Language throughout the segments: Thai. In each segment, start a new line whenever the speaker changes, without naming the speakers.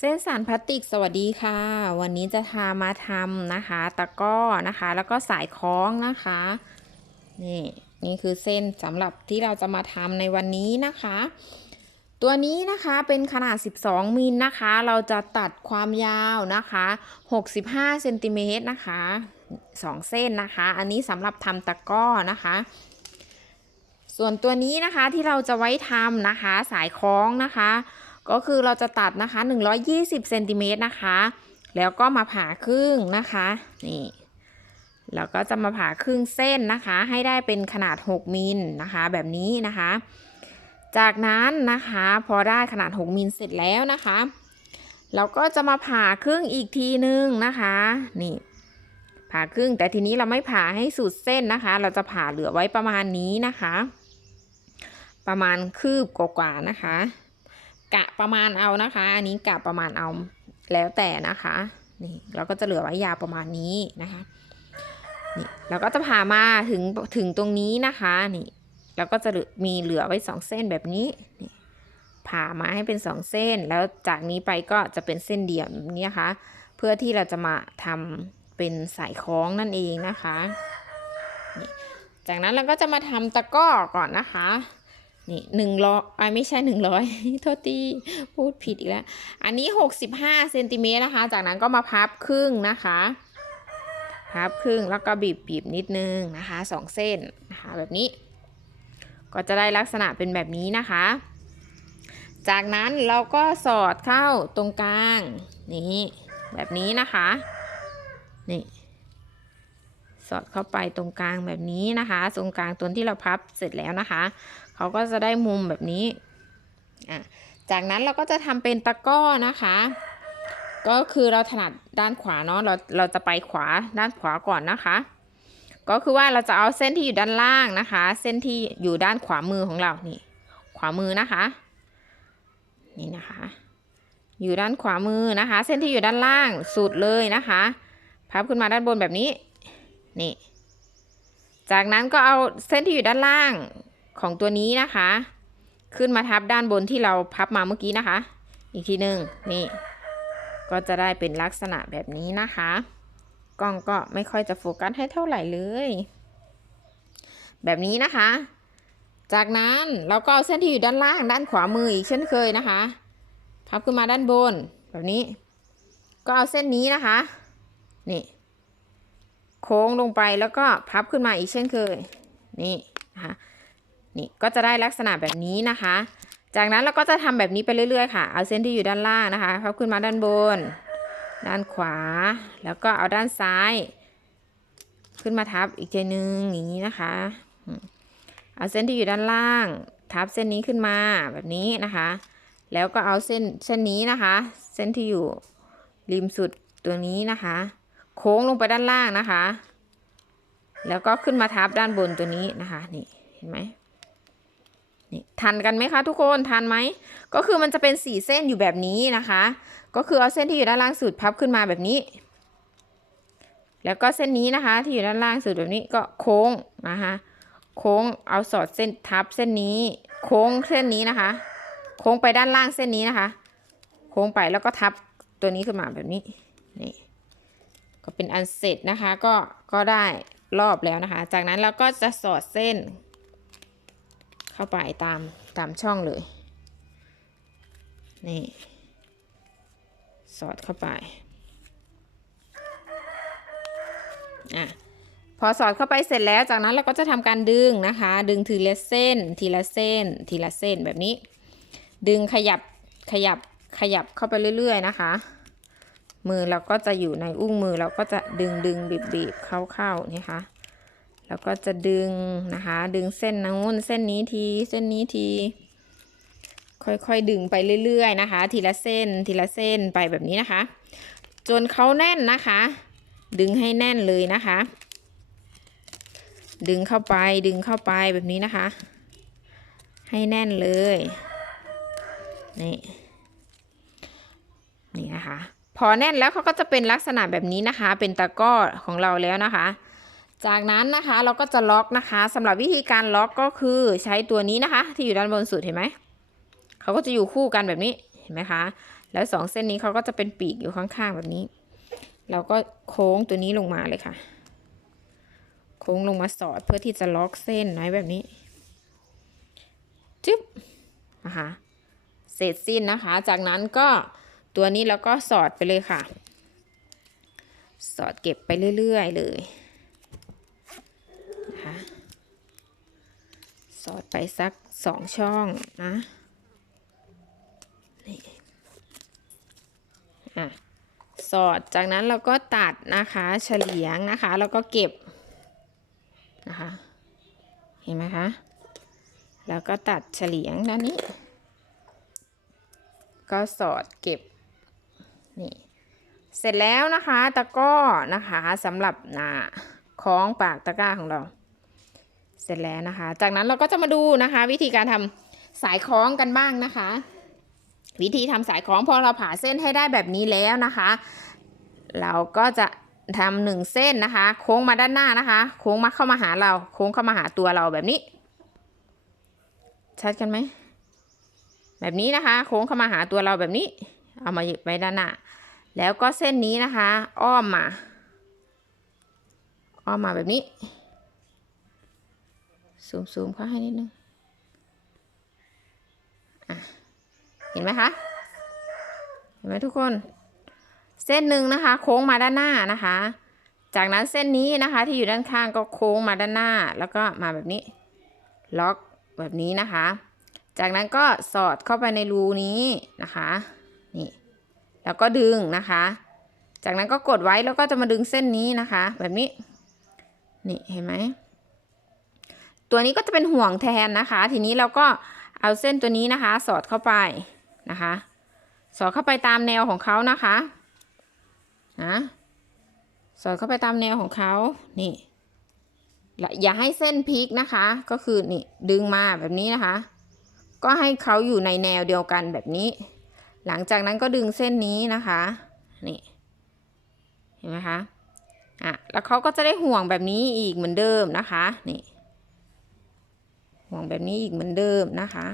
เส้นสารพลาสติกสวัสดีค่ะ วันนี้จะทามาทำนะคะ ตะก้อนะคะ แล้วก็สายคล้องนะคะ นี่นี่คือเส้นสำหรับที่เราจะมาทำในวันนี้นะคะ ตัวนี้นะคะเป็นขนาด 12 มิลนะคะ เราจะตัดความยาวนะคะ 65เซนติเมตรนะคะ 2 เส้นนะคะ อันนี้สำหรับทำตะก้อนะคะส่วนตัวนี้นะคะที่เราจะไว้ทำนะคะ สายคล้องนะคะ ก็คือเราจะตัดนะคะ 120เซนติเมตรนะคะ แล้วก็มาผ่าครึ่งนะคะ นี่แล้วก็จะมาผ่าครึ่งเส้นนะคะ ให้ได้เป็นขนาด 6มิลนะคะ แบบนี้นะคะ จากนั้นนะคะ พอได้ขนาด 6มิลเสร็จแล้วนะคะเราก็จะมาผ่าครึ่งอีกทีนึงนะคะ นี่ ผ่าครึ่งแต่ทีนี้เราไม่ผ่าให้สุดเส้นนะคะ เราจะผ่าเหลือไว้ประมาณนี้นะคะ ประมาณคืบกว่าๆนะคะ กะประมาณเอานะคะ อันนี้กะประมาณเอาแล้วแต่นะคะนี่เราก็จะเหลือไว้ยาวประมาณนี้นะคะนี่เราก็จะผ่ามาถึงถึงตรงนี้นะคะนี่เราก็จะมีเหลือไว้สองเส้นแบบนี้นี่ผ่ามาให้เป็นสองเส้น แล้วจากนี้ไปก็จะเป็นเส้นเดี่ยวแบบนี้นะคะเพื่อที่เราจะมาทำเป็นสายคล้องนั่นเองนะคะจากนั้นเราก็จะมาทำตะก้อก่อนนะคะ นี่หนึ่งร้อยไม่ใช่หนึ่งร้อยโทษทีพูดผิดอีกแล้ว อันนี้หกสิบห้าเซนติเมตรนะคะ จากนั้นก็มาพับครึ่งนะคะ พับครึ่งแล้วก็บีบบีบนิดนึงนะคะสองเส้นนะคะแบบนี้ ก็จะได้ลักษณะเป็นแบบนี้นะคะ จากนั้นเราก็สอดเข้าตรงกลางนี่แบบนี้นะคะนี่สอดเข้าไปตรงกลางแบบนี้นะคะ ตรงกลางตัวที่เราพับเสร็จแล้วนะคะ เขาก็จะได้มุมแบบนี้อะจากนั้นเราก็จะทำเป็นตะก้อนะคะ ก็คือเราถนัดด้านขวาเนาะเราเราจะไปขวาด้านขวาก่อนนะคะ ก็คือว่าเราจะเอาเส้นที่อยู่ด้านล่างนะคะ เส้นที่อยู่ด้านขวามือของเรานี่ ขวามือนะคะ นี่นะคะ อยู่ด้านขวามือนะคะ เส้นที่อยู่ด้านล่างสุดเลยนะคะพับขึ้นมาด้านบนแบบนี้นี่ จากนั้นก็เอาเส้นที่อยู่ด้านล่าง ของตัวนี้นะคะ ขึ้นมาทับด้านบนที่เราพับมาเมื่อกี้นะคะ อีกทีหนึ่งนี่ ก็จะได้เป็นลักษณะแบบนี้นะคะ กล้องก็ไม่ค่อยจะโฟกัสให้เท่าไหร่เลย แบบนี้นะคะ จากนั้นเราก็เอาเส้นที่อยู่ด้านล่างด้านขวามืออีกเช่นเคยนะคะ พับขึ้นมาด้านบนแบบนี้ ก็เอาเส้นนี้นะคะ นี่โค้งลงไปแล้วก็พับขึ้นมาอีกเช่นเคย นี่นะคะ นี่ก็จะได้ลักษณะแบบนี้นะคะ จากนั้นเราก็จะทำแบบนี้ไปเรื่อยๆ ค่ะ เอาเส้นที่อยู่ด้านล่างนะคะพับขึ้นมาด้านบน ด้านขวา แล้วก็เอาด้านซ้าย ขึ้นมาทับอีกทีนึงอย่างนี้นะคะ เอาเส้นที่อยู่ด้านล่าง ทับเส้นนี้ขึ้นมาแบบนี้นะคะ แล้วก็เอาเส้นเส้นนี้นะคะ เส้นที่อยู่ริมสุดตัวนี้นะคะ โค้งลงไปด้านล่างนะคะ แล้วก็ขึ้นมาทับด้านบนตัวนี้นะคะ นี่เห็นไหม นี่ทันกันไหมคะทุกคนทันไหมก็คือมันจะเป็นสี่เส้นอยู่แบบนี้นะคะ ก็คือเอาเส้นที่อยู่ด้านล่างสุดพับขึ้นมาแบบนี้ แล้วก็เส้นนี้นะคะ ที่อยู่ด้านล่างสุดแบบนี้ก็โค้งนะคะโค้งเอาสอดเส้นทับเส้นนี้ โค้งเส้นนี้นะคะ โค้งไปด้านล่างเส้นนี้นะคะ โค้งไปแล้วก็ทับตัวนี้ขึ้นมาแบบนี้นี่ก็เป็นอันเสร็จนะคะก็ก็ได้รอบแล้วนะคะ จากนั้นเราก็จะสอดเส้น เข้าไปตามตามช่องเลย นี่ สอดเข้าไป อะ พอสอดเข้าไปเสร็จแล้ว จากนั้นเราก็จะทำการดึงนะคะ ดึงทีละเส้น ทีละเส้น ทีละเส้นแบบนี้ ดึงขยับ ขยับ ขยับเข้าไปเรื่อย ๆ นะคะ มือเราก็จะอยู่ในอุ้งมือเราก็จะดึงดึงบีบบีบเข้าเข้านี่ค่ะ แล้วก็จะดึงนะคะ ดึงเส้นนู้นเส้นนี้ที เส้นนี้ที ค่อยๆดึงไปเรื่อยๆนะคะ ทีละเส้นทีละเส้นไปแบบนี้นะคะ จนเขาแน่นนะคะ ดึงให้แน่นเลยนะคะ ดึงเข้าไปดึงเข้าไปแบบนี้นะคะ ให้แน่นเลยนี่นี่นะคะ พอแน่นแล้วเขาก็จะเป็นลักษณะแบบนี้นะคะ เป็นตะก้อของเราแล้วนะคะ จากนั้นนะคะเราก็จะล็อกนะคะสำหรับวิธีการล็อกก็คือใช้ตัวนี้นะคะ ที่อยู่ด้านบนสุดเห็นไหมเขาก็จะอยู่คู่กันแบบนี้เห็นไหมคะแล้วสองเส้นนี้เขาก็จะเป็นปีกอยู่ข้างๆแบบนี้ เราก็โค้งตัวนี้ลงมาเลยค่ะ โค้งลงมาสอดเพื่อที่จะล็อกเส้นไว้แบบนี้จึ๊บนะคะเสร็จสิ้นนะคะ จากนั้นก็ตัวนี้เราก็สอดไปเลยค่ะ สอดเก็บไปเรื่อยๆเลย นะคะ สอดไปสักสองช่องนะ นี่ อะ สอด จากนั้นเราก็ตัดนะคะ เฉลียงนะคะ แล้วก็เก็บนะคะ เห็นไหมคะ แล้วก็ตัดเฉลียงด้านนี้ ก็สอดเก็บ นี่เสร็จแล้วนะคะตะก้อนะคะสำหรับหนาคล้องปากตะกร้าของเรา เสร็จแล้วนะคะ จากนั้นเราก็จะมาดูนะคะ วิธีการทำสายคล้องกันบ้างนะคะ วิธีทำสายคล้องพอเราผ่าเส้นให้ได้แบบนี้แล้วนะคะ เราก็จะทำหนึ่งเส้นนะคะ โค้งมาด้านหน้านะคะ โค้งมาเข้ามาหาเรา โค้งเข้ามาหาตัวเราแบบนี้ ชัดกันไหมแบบนี้นะคะ โค้งเข้ามาหาตัวเราแบบนี้ เอามาหยิบไว้ด้านหน้า แล้วก็เส้นนี้นะคะ อ้อมมา อ้อมมาแบบนี้ ซูมซูมเข้าให้นิดนึงอะเห็นไหมคะ เห็นไหมทุกคน เส้นหนึ่งนะคะ โค้งมาด้านหน้านะคะ จากนั้นเส้นนี้นะคะ ที่อยู่ด้านข้างก็โค้งมาด้านหน้า แล้วก็มาแบบนี้ ล็อกแบบนี้นะคะ จากนั้นก็สอดเข้าไปในรูนี้นะคะ นี่ แล้วก็ดึงนะคะ จากนั้นก็กดไว้แล้วก็จะมาดึงเส้นนี้นะคะ แบบนี้ นี่เห็นไหม ตัวนี้ก็จะเป็นห่วงแทนนะคะ ทีนี้เราก็เอาเส้นตัวนี้นะคะ สอดเข้าไปนะคะ สอดเข้าไปตามแนวของเขานะคะนะสอดเข้าไปตามแนวของเขานี่และอย่าให้เส้นพลิกนะคะ ก็คือนี่ดึงมาแบบนี้นะคะ ก็ให้เขาอยู่ในแนวเดียวกันแบบนี้ หลังจากนั้นก็ดึงเส้นนี้นะคะนี่เห็นไหมคะอะแล้วเขาก็จะได้ห่วงแบบนี้อีกเหมือนเดิมนะคะนี่ ห่วงแบบนี้อีกเหมือนเดิมนะคะ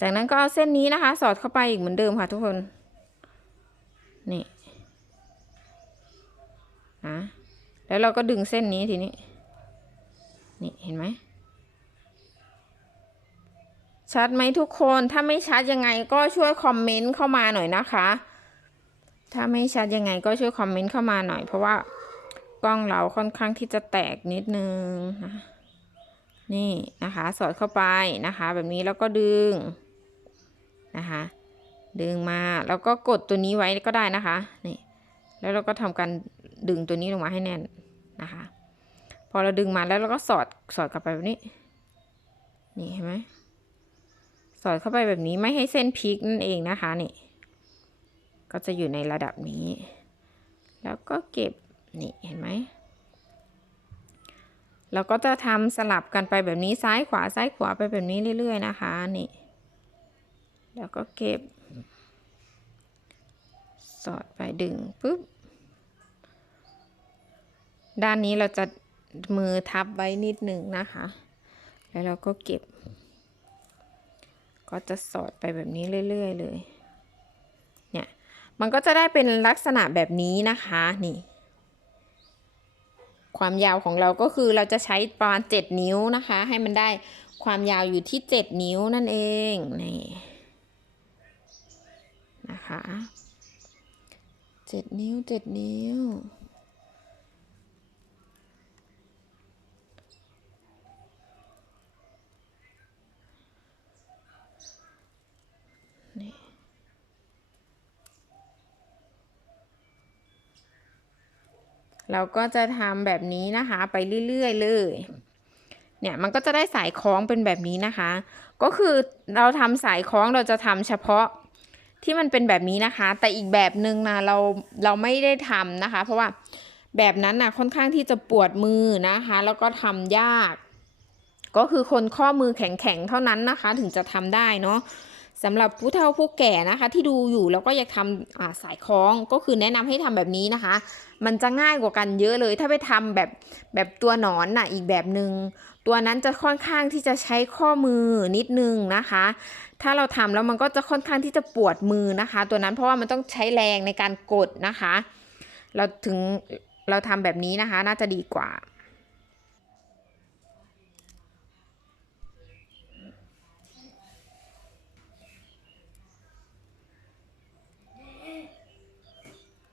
จากนั้นก็เอาเส้นนี้นะคะ สอดเข้าไปอีกเหมือนเดิมค่ะทุกคน นี่นะแล้วเราก็ดึงเส้นนี้ทีนี้ นี่เห็นไหมชัดไหมทุกคน ถ้าไม่ชัดยังไงก็ช่วยคอมเมนต์เข้ามาหน่อยนะคะ ถ้าไม่ชัดยังไงก็ช่วยคอมเมนต์เข้ามาหน่อยเพราะว่า กล้องเราค่อนข้างที่จะแตกนิดนึงนะนี่นะคะ สอดเข้าไปนะคะ แบบนี้แล้วก็ดึงนะคะ ดึงมาแล้วก็กดตัวนี้ไว้ก็ได้นะคะนี่แล้วเราก็ทำการดึงตัวนี้ลงมาให้แน่นนะคะ พอเราดึงมาแล้วเราก็สอดสอดกลับไปแบบนี้ นี่เห็นไหมสอดเข้าไปแบบนี้ไม่ให้เส้นพลิกนั่นเองนะคะนี่ก็จะอยู่ในระดับนี้ แล้วก็เก็บ นี่เห็นไหมเราก็จะทำสลับกันไปแบบนี้ซ้ายขวาซ้ายขวาไปแบบนี้เรื่อย ๆ นะคะนี่ แล้วก็เก็บ สอดไปดึงปุ๊บด้านนี้เราจะมือทับไว้นิดหนึ่งนะคะ แล้วเราก็เก็บ ก็จะสอดไปแบบนี้เรื่อย ๆ เลย เนี่ย มันก็จะได้เป็นลักษณะแบบนี้นะคะ นี่ ความยาวของเราก็คือเราจะใช้ประมาณ7นิ้วนะคะ ให้มันได้ความยาวอยู่ที่ 7 นิ้วนั่นเองนี่นะคะ7นิ้ว 7 นิ้ว เราก็จะทำแบบนี้นะคะไปเรื่อยๆเลยเนี่ยมันก็จะได้สายคล้องเป็นแบบนี้นะคะ ก็คือเราทำสายคล้องเราจะทำเฉพาะที่มันเป็นแบบนี้นะคะ แต่อีกแบบหนึ่งนะเราเราไม่ได้ทำนะคะ เพราะว่าแบบนั้นนะค่อนข้างที่จะปวดมือนะคะ แล้วก็ทำยาก ก็คือคนข้อมือแข็งๆเท่านั้นนะคะ ถึงจะทำได้เนาะสำหรับผู้เฒ่าผู้แก่นะคะ ที่ดูอยู่แล้วก็อยากทำสายคล้องก็คือแนะนำให้ทำแบบนี้นะคะ มันจะง่ายกว่ากันเยอะเลย ถ้าไปทำแบบแบบตัวหนอนน่ะอีกแบบหนึง่งตัวนั้นจะค่อนข้างที่จะใช้ข้อมือนิดนึงนะคะ ถ้าเราทำแล้วมันก็จะค่อนข้างที่จะปวดมือนะคะ ตัวนั้นเพราะว่ามันต้องใช้แรงในการกดนะคะ เราถึงเราทำแบบนี้นะคะ น่าจะดีกว่า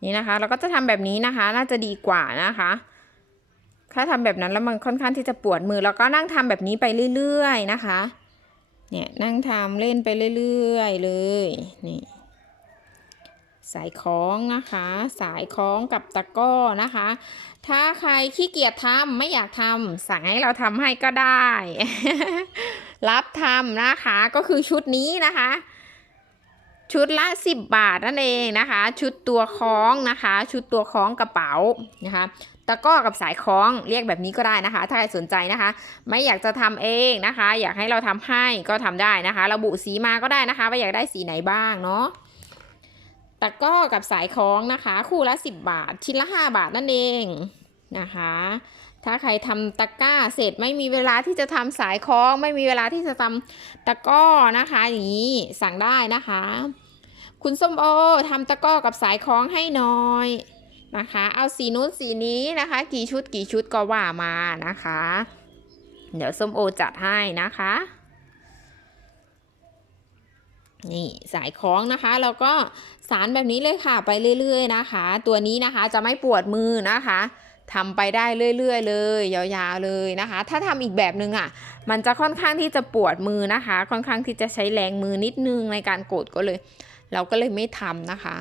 นี่นะคะ เราก็จะทำแบบนี้นะคะ น่าจะดีกว่านะคะ ถ้าทำแบบนั้นแล้วมันค่อนข้างที่จะปวดมือ แล้วก็นั่งทำแบบนี้ไปเรื่อยๆนะคะ เนี่ยนั่งทำเล่นไปเรื่อยๆเลยนี่สายคล้องนะคะ สายคล้องกับตะก้อนะคะ ถ้าใครขี้เกียจทำไม่อยากทำสั่งให้เราทำให้ก็ได้ รับทำนะคะ ก็คือชุดนี้นะคะ ชุดละ 10 บาทนั่นเองนะคะ ชุดตัวคล้องนะคะ ชุดตัวคล้องกระเป๋านะคะตะก้อกับสายคล้องเรียกแบบนี้ก็ได้นะคะ ถ้าใครสนใจนะคะ ไม่อยากจะทำเองนะคะ อยากให้เราทำให้ก็ทำได้นะคะ ระบุสีมาก็ได้นะคะว่าอยากได้สีไหนบ้างเนาะตะก้อกับสายคล้องนะคะ คู่ละ 10 บาท ชิ้นละ 5 บาทนั่นเองนะคะ ถ้าใครทำตะกร้าเสร็จไม่มีเวลาที่จะทำสายคล้อง ไม่มีเวลาที่จะทำตะก้อนะคะ อย่างนี้สั่งได้นะคะ คุณส้มโอทำตะก้อกับสายคล้องให้หน่อยนะคะ เอาสีนู้นสีนี้นะคะ กี่ชุดกี่ชุดก็ว่ามานะคะ เดี๋ยวส้มโอจัดให้นะคะ นี่สายคล้องนะคะแล้วก็สารแบบนี้เลยค่ะไปเรื่อย ๆ นะคะ ตัวนี้นะคะจะไม่ปวดมือนะคะทำไปได้เรื่อย ๆ เลย ยาวๆเลยนะคะ ถ้าทำอีกแบบนึงอะ มันจะค่อนข้างที่จะปวดมือนะคะ ค่อนข้างที่จะใช้แรงมือนิดนึงในการกดก็เลย เราก็เลยไม่ทำนะคะ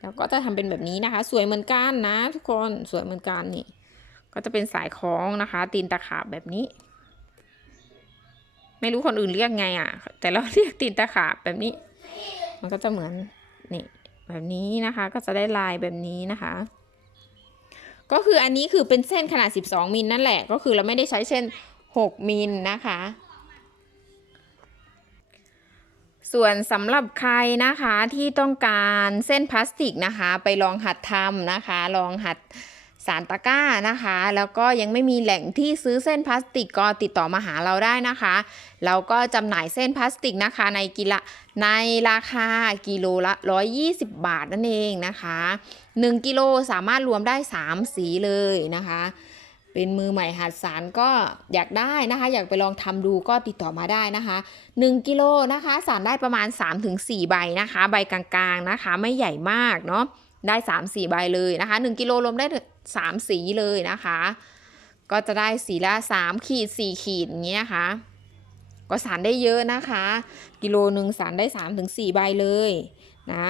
แล้วก็จะทำเป็นแบบนี้นะคะ สวยเหมือนกันนะ ทุกคนสวยเหมือนกันนี่ ก็จะเป็นสายคล้องนะคะ ตีนตะขาบแบบนี้ ไม่รู้คนอื่นเรียกไงอะ แต่เราเรียกตีนตะขาบแบบนี้ มันก็จะเหมือนนี่แบบนี้นะคะ ก็จะได้ลายแบบนี้นะคะก็คืออันนี้คือเป็นเส้นขนาด 12 มิลนั่นแหละ ก็คือเราไม่ได้ใช้เส้น 6 มิลนะคะ ส่วนสำหรับใครนะคะที่ต้องการเส้นพลาสติกนะคะ ไปลองหัดทำนะคะ ลองหัดสารตะกร้านะคะ แล้วก็ยังไม่มีแหล่งที่ซื้อเส้นพลาสติกก็ติดต่อมาหาเราได้นะคะ เราก็จำหน่ายเส้นพลาสติกนะคะในกิละในราคากิโลละ 120 บาทนั่นเองนะคะ 1 กิโลสามารถรวมได้ 3 สีเลยนะคะ เป็นมือใหม่หัดสารก็อยากได้นะคะ อยากไปลองทำดูก็ติดต่อมาได้นะคะ1กิโลนะคะสารได้ประมาณ 3-4 ใบนะคะ ใบกลางๆนะคะ ไม่ใหญ่มากเนาะได้ 3-4 ใบเลยนะคะ 1กิโลรวมได้ 3 สีเลยนะคะ ก็จะได้สีละ 3 ขีด 4 ขีดอย่างนี้นะคะ ก็สารได้เยอะนะคะ กิโลหนึ่งสารได้ 3-4 ใบเลยนะ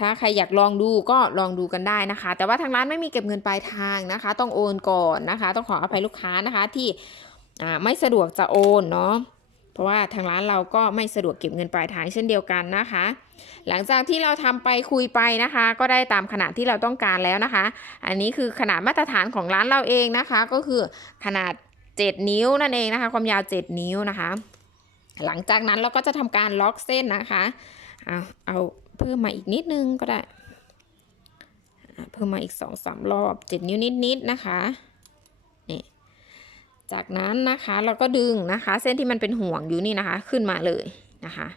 ถ้าใครอยากลองดูก็ลองดูกันได้นะคะ แต่ว่าทางร้านไม่มีเก็บเงินปลายทางนะคะ ต้องโอนก่อนนะคะ ต้องขออภัยลูกค้านะคะที่ไม่สะดวกจะโอนเนาะเพราะว่าทางร้านเราก็ไม่สะดวกเก็บเงินปลายทางเช่นเดียวกันนะคะ หลังจากที่เราทำไปคุยไปนะคะ ก็ได้ตามขนาดที่เราต้องการแล้วนะคะ อันนี้คือขนาดมาตรฐานของร้านเราเองนะคะ ก็คือขนาด 7 นิ้วนั่นเองนะคะ ความยาว 7 นิ้วนะคะ หลังจากนั้นเราก็จะทำการล็อกเส้นนะคะเอาเอา เพิ่มมาอีกนิดนึงก็ได้ เพิ่มมาอีกสองสามรอบ7นิ้วนิดๆนะคะนี่จากนั้นนะคะเราก็ดึงนะคะ เส้นที่มันเป็นห่วงอยู่นี่นะคะ ขึ้นมาเลยนะคะ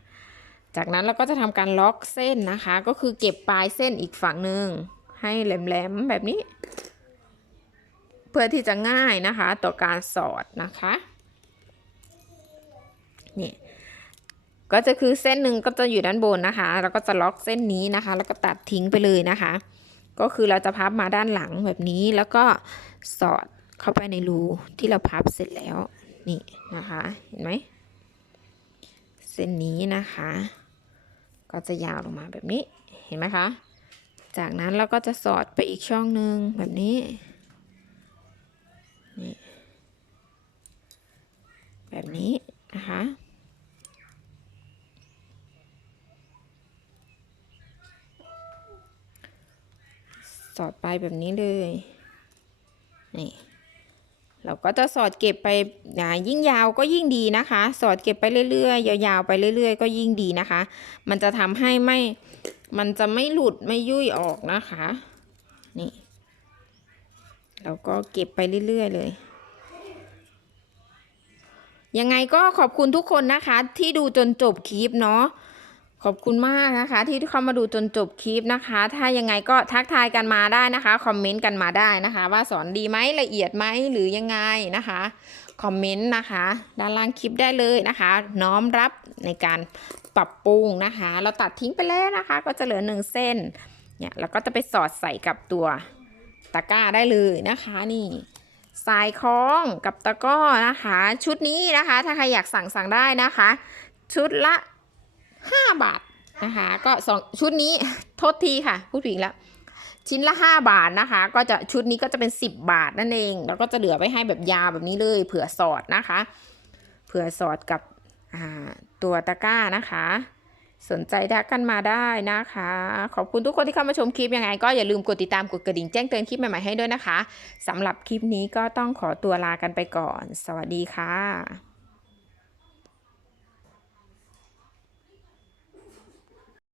จากนั้นเราก็จะทำการล็อกเส้นนะคะ ก็คือเก็บปลายเส้นอีกฝั่งหนึ่งให้แหลมๆแบบนี้ เพื่อที่จะง่ายนะคะ ต่อการสอดนะคะ ก็จะคือเส้นหนึ่งก็จะอยู่ด้านบนนะคะ แล้วก็จะล็อกเส้นนี้นะคะ แล้วก็ตัดทิ้งไปเลยนะคะ ก็คือเราจะพับมาด้านหลังแบบนี้แล้วก็สอดเข้าไปในรูที่เราพับเสร็จแล้วนี่นะคะเห็นไหมเส้นนี้นะคะ ก็จะยาวลงมาแบบนี้เห็นไหมคะ จากนั้นเราก็จะสอดไปอีกช่องหนึ่งแบบนี้นี่แบบนี้นะคะ สอดไปแบบนี้เลย นี่ เราก็จะสอดเก็บไปอ่ายิ่งยาวก็ยิ่งดีนะคะ สอดเก็บไปเรื่อยๆ ยาวๆ ไปเรื่อย ๆ ก็ยิ่งดีนะคะ มันจะทำให้ไม่ มันจะไม่หลุดไม่ยุ่ยออกนะคะ นี่ เราก็เก็บไปเรื่อยๆ เลยยังไงก็ขอบคุณทุกคนนะคะที่ดูจนจบคลิปเนาะ ขอบคุณมากนะคะ ที่เข้ามาดูจนจบคลิปนะคะ ถ้ายังไงก็ทักทายกันมาได้นะคะคอมเมนต์กันมาได้นะคะ ว่าสอนดีไหมละเอียดไหมหรือยังไงนะคะคอมเมนต์นะคะ ด้านล่างคลิปได้เลยนะคะ น้อมรับในการปรับปรุงนะคะ เราตัดทิ้งไปแล้วนะคะ ก็จะเหลือหนึ่งเส้นเนี่ยแล้วก็จะไปสอดใส่กับตัวตะกร้าได้เลยนะคะนี่สายคล้องกับตะก้อนะคะ ชุดนี้นะคะ ถ้าใครอยากสั่งสั่งได้นะคะ ชุดละ 5 บาทนะคะก็สองชุดนี้โทษทีค่ะพูดผิดแล้ว ชิ้นละ 5 บาทนะคะ ก็จะชุดนี้ก็จะเป็น 10 บาทนั่นเอง แล้วก็จะเหลือไว้ให้แบบยาวแบบนี้เลย เผื่อสอดนะคะ เผื่อสอดกับตัวตะกร้านะคะ สนใจทักกันมาได้นะคะ ขอบคุณทุกคนที่เข้ามาชมคลิปยังไง ก็อย่าลืมกดติดตามกดกระดิ่งแจ้งเตือนคลิปใหม่ๆให้ด้วยนะคะสำหรับคลิปนี้ก็ต้องขอตัวลากันไปก่อน สวัสดีค่ะ